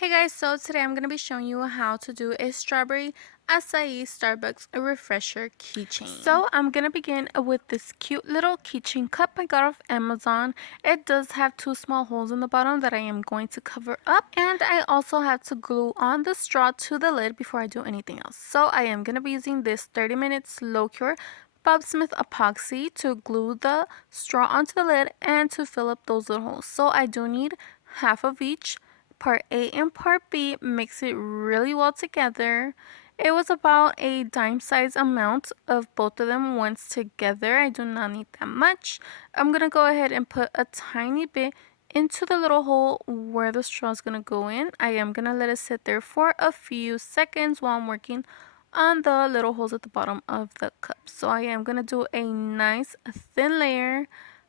Hey guys, so today I'm going to be showing you how to do a Strawberry Acai Starbucks refresher keychain. So I'm going to begin with this cute little keychain cup I got off Amazon. It does have two small holes in the bottom that I am going to cover up. And I also have to glue on the straw to the lid before I do anything else. So I am going to be using this 30-minute slow cure Bob Smith epoxy to glue the straw onto the lid and to fill up those little holes. So I do need half of each. Part A and Part B, mix it really well together. It was about a dime size amount of both of them once together. I do not need that much. I'm going to go ahead and put a tiny bit into the little hole where the straw is going to go in. I am going to let it sit there for a few seconds while I'm working on the little holes at the bottom of the cup. So I am going to do a nice thin layer.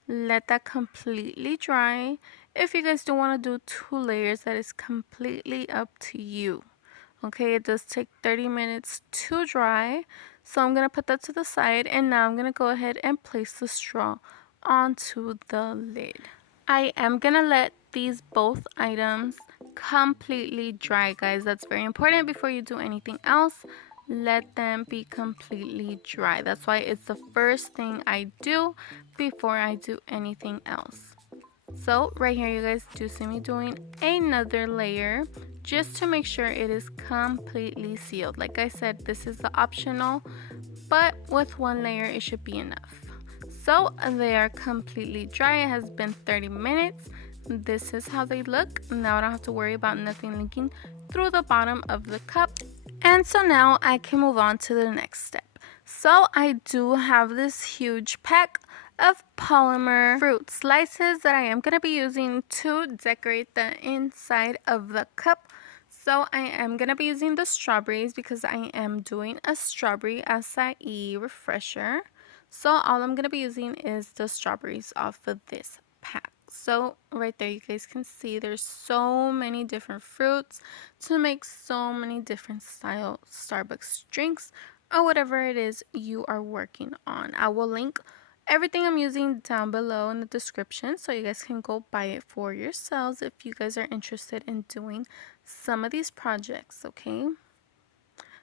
Let that completely dry. If you guys do want to do 2 layers, that is completely up to you. Okay, it does take 30 minutes to dry. So I'm going to put that to the side, and now I'm going to go ahead and place the straw onto the lid. I am going to let these both items completely dry, guys. That's very important before you do anything else. Let them be completely dry. That's why it's the first thing I do before I do anything else. So right here, you guys do see me doing another layer just to make sure it is completely sealed. Like I said, this is the optional, but with 1 layer it should be enough. So they are completely dry. It has been 30 minutes. This is how they look. Now I don't have to worry about nothing leaking through the bottom of the cup. And so now I can move on to the next step. So I do have this huge pack of polymer fruit slices that I am going to be using to decorate the inside of the cup. So I am going to be using the strawberries because I am doing a strawberry acai refresher. So all I'm going to be using is the strawberries off of this pack. So right there, you guys can see there's so many different fruits to make so many different style Starbucks drinks or whatever it is you are working on. I will link everything I'm using down below in the description so you guys can go buy it for yourselves if you guys are interested in doing some of these projects, okay?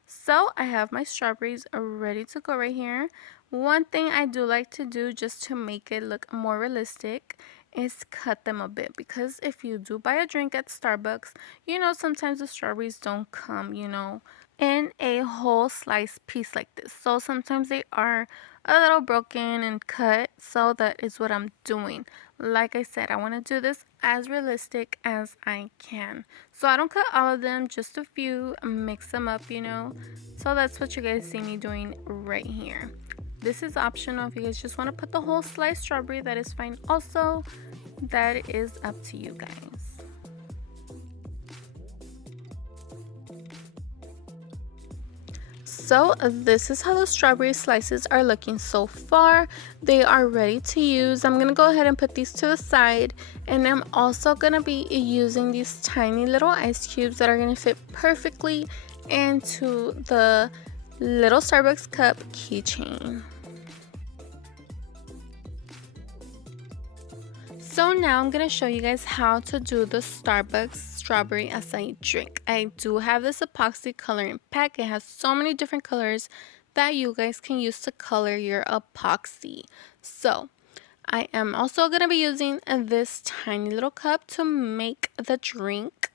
So I have my strawberries ready to go right here. One thing I do like to do just to make it look more realistic is cut them a bit, because if you do buy a drink at Starbucks, you know sometimes the strawberries don't come, in a whole slice piece like this. So sometimes they are a little broken and cut, so that is what I'm doing. Like I said, I want to do this as realistic as I can. So I don't cut all of them, just a few, mix them up, So that's what you guys see me doing right here. This is optional. If you guys just want to put the whole sliced strawberry, that is fine also. That is up to you guys. So this is how the strawberry slices are looking so far. They are ready to use. I'm going to go ahead and put these to the side. And I'm also going to be using these tiny little ice cubes that are going to fit perfectly into the little Starbucks cup keychain. So now I'm going to show you guys how to do the Starbucks strawberry acai drink. I do have this epoxy coloring pack. It has so many different colors that you guys can use to color your epoxy. So I am also going to be using this tiny little cup to make the drink.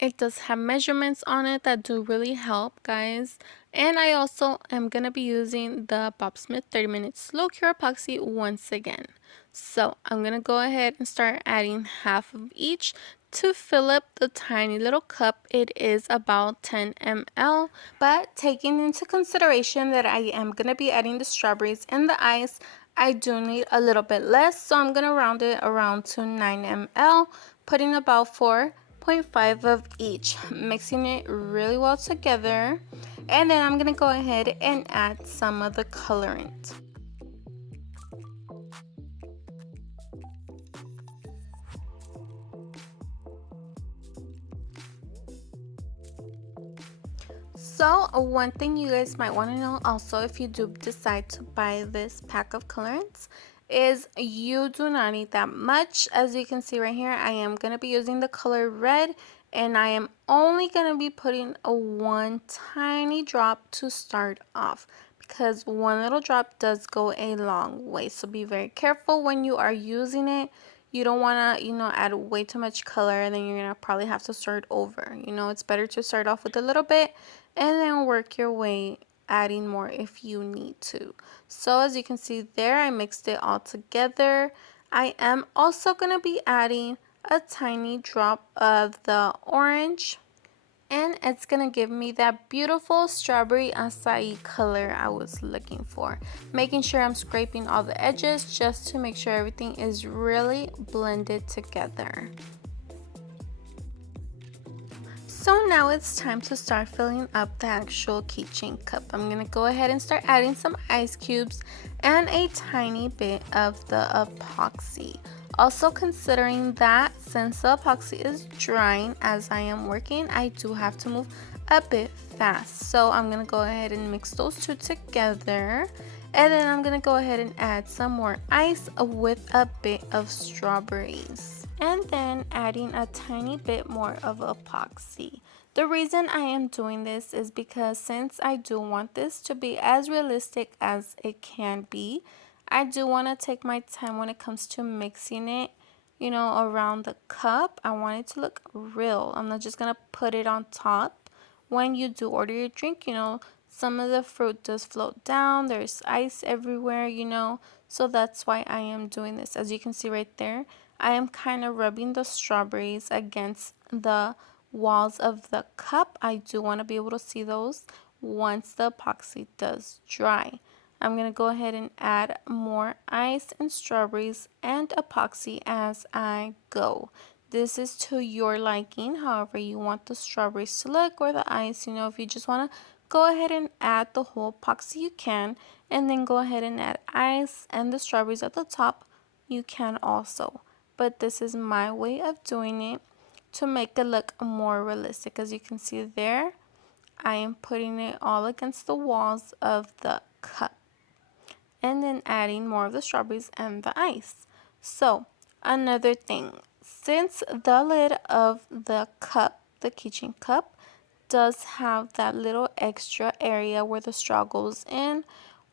It does have measurements on it that do really help, guys. And I also am going to be using the Bob Smith 30-minute slow cure epoxy once again. So I'm going to go ahead and start adding half of each to fill up the tiny little cup. It is about 10 ml. But taking into consideration that I am going to be adding the strawberries and the ice, I do need a little bit less. So I'm going to round it around to 9 ml, putting about 4.5 of each, mixing it really well together. And then I'm going to go ahead and add some of the colorant. So one thing you guys might want to know also, if you do decide to buy this pack of colorants, is you do not need that much. As you can see right here, I am going to be using the color red and I am only going to be putting a one tiny drop to start off, because one little drop does go a long way. So be very careful when you are using it. You don't want to, add way too much color, and then you're going to probably have to start over. It's better to start off with a little bit and then work your way adding more if you need to. So as you can see there, I mixed it all together. I am also going to be adding a tiny drop of the orange, and it's gonna give me that beautiful strawberry acai color I was looking for. Making sure I'm scraping all the edges just to make sure everything is really blended together. So now it's time to start filling up the actual keychain cup. I'm going to go ahead and start adding some ice cubes and a tiny bit of the epoxy. Also considering that since the epoxy is drying as I am working, I do have to move a bit fast. So I'm going to go ahead and mix those two together. And then I'm going to go ahead and add some more ice with a bit of strawberries. And then adding a tiny bit more of epoxy. The reason I am doing this is because since I do want this to be as realistic as it can be, I do want to take my time when it comes to mixing it, around the cup. I want it to look real. I'm not just going to put it on top. When you do order your drink, some of the fruit does float down. There's ice everywhere, so that's why I am doing this. As you can see right there, I am kind of rubbing the strawberries against the walls of the cup. I do want to be able to see those once the epoxy does dry. I'm going to go ahead and add more ice and strawberries and epoxy as I go. This is to your liking, however you want the strawberries to look, or the ice. If you just want to go ahead and add the whole epoxy, you can, and then go ahead and add ice and the strawberries at the top, you can also. But this is my way of doing it to make it look more realistic. As you can see there, I am putting it all against the walls of the cup and then adding more of the strawberries and the ice. So another thing, since the lid of the cup, the keychain cup, does have that little extra area where the straw goes in,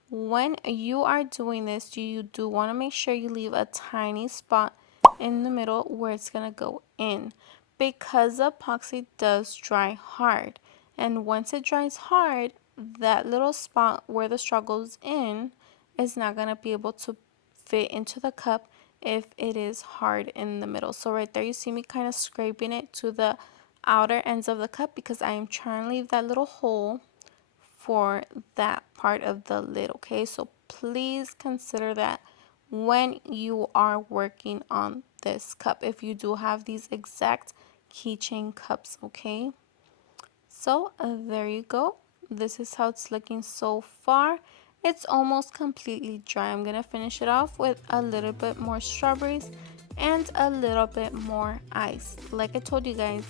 when you are doing this, you do want to make sure you leave a tiny spot in the middle where it's going to go in, because the epoxy does dry hard, and once it dries hard, that little spot where the straw goes in is not going to be able to fit into the cup if it is hard in the middle. So right there you see me kind of scraping it to the outer ends of the cup because I am trying to leave that little hole for that part of the lid. Okay, so please consider that when you are working on this cup, if you do have these exact keychain cups. Okay, so there you go. This is how it's looking so far. It's almost completely dry. I'm gonna finish it off with a little bit more strawberries and a little bit more ice. Like I told you guys,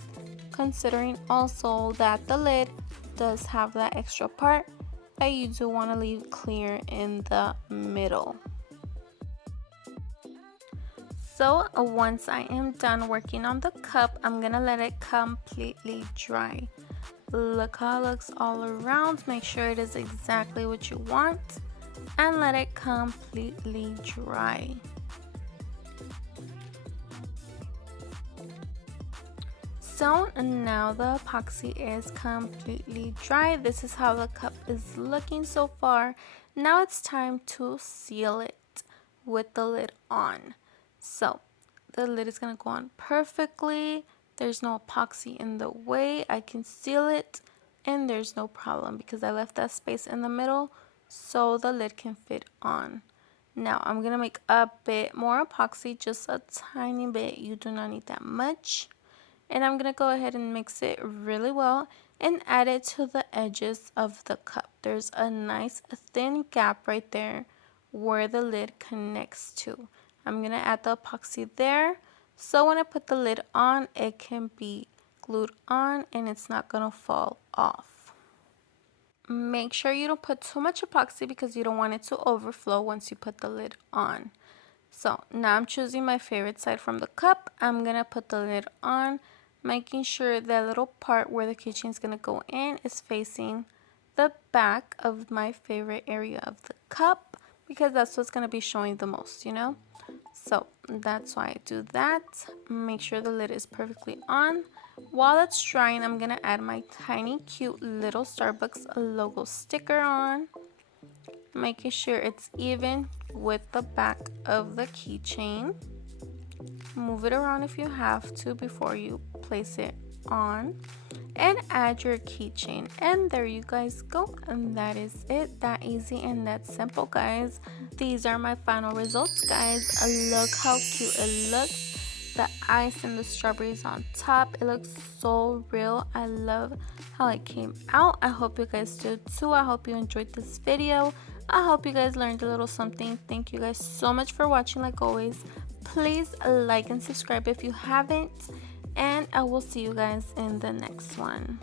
considering also that the lid does have that extra part that you do want to leave clear in the middle. So once I am done working on the cup, I'm gonna let it completely dry. Look how it looks all around. Make sure it is exactly what you want and let it completely dry. So now the epoxy is completely dry. This is how the cup is looking so far. Now it's time to seal it with the lid on. So the lid is going to go on perfectly. There's no epoxy in the way. I can seal it and there's no problem because I left that space in the middle so the lid can fit on. Now I'm going to make a bit more epoxy, just a tiny bit. You do not need that much. And I'm going to go ahead and mix it really well and add it to the edges of the cup. There's a nice thin gap right there where the lid connects to. I'm going to add the epoxy there, so when I put the lid on, it can be glued on and it's not going to fall off. Make sure you don't put too much epoxy because you don't want it to overflow once you put the lid on. So now I'm choosing my favorite side from the cup. I'm going to put the lid on. making sure the little part where the keychain is going to go in is facing the back of my favorite area of the cup, because that's what's going to be showing the most, you know. So that's why I do that. Make sure the lid is perfectly on. While it's drying, I'm going to add my tiny cute little Starbucks logo sticker on, making sure it's even with the back of the keychain. Move it around if you have to before you place it on, and add your keychain. And there you guys go, and that is it. That easy and that simple, guys. These are my final results, guys. Look how cute it looks. The ice and the strawberries on top, it looks so real. I love how it came out. I hope you guys do too. I hope you enjoyed this video. I hope you guys learned a little something. Thank you guys so much for watching. Like always, please like and subscribe if you haven't, and I will see you guys in the next one.